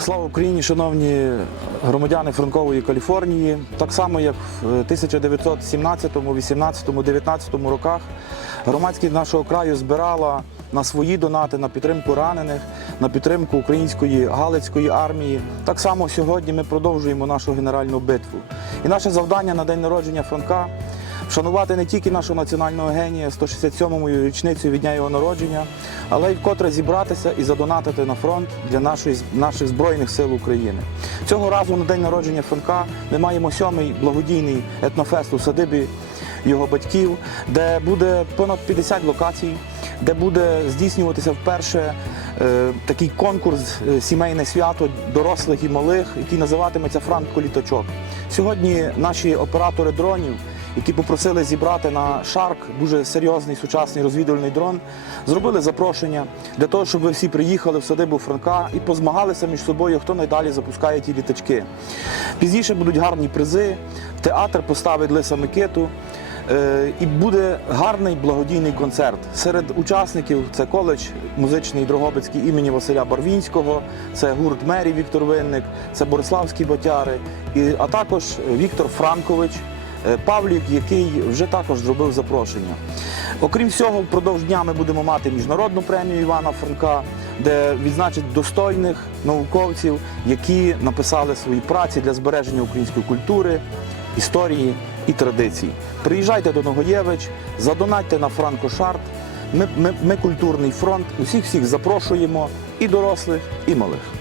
Слава Україні, шановні громадяни Франкової Каліфорнії. Так само, як в 1917, 18, 19 роках громадськість нашого краю збирала на свої донати на підтримку ранених, на підтримку української галицької армії. Так само сьогодні ми продовжуємо нашу генеральну битву. І наше завдання на день народження Франка вшанувати не тільки нашого національного генія 167-ю річницею від дня його народження, але й вкотре зібратися і задонатити на фронт для нашої, наших Збройних сил України. Цього разу на день народження Франка ми маємо сьомий благодійний етнофест у садибі його батьків, де буде понад 50 локацій, де буде здійснюватися вперше е, такий конкурс е, сімейне свято дорослих і малих, який називатиметься Франко Літачок. Сьогодні наші оператори дронів які попросили зібрати на Шарк дуже серйозний сучасний розвідувальний дрон, зробили запрошення для того, щоб ви всі приїхали в садибу Франка і позмагалися між собою, хто найдалі запускає ті літачки. Пізніше будуть гарні призи, театр поставить Лиса Микиту. Е, І буде гарний благодійний концерт. Серед учасників це коледж музичний Дрогобицький імені Василя Барвінського, це гурт Мері Віктор Винник, це Бориславські Батяри, а також Віктор Франкович. Е, Павлік, який вже також зробив запрошення. Окрім всього, впродовж дня ми будемо мати міжнародну премію Івана Франка, де відзначать достойних науковців, які написали свої праці для збереження української культури, історії і традицій. Приїжджайте до Ногоєвич, задонатьте на Франко Шарт. Ми, ми, ми культурний фронт. Усіх всіх запрошуємо і дорослих, і малих.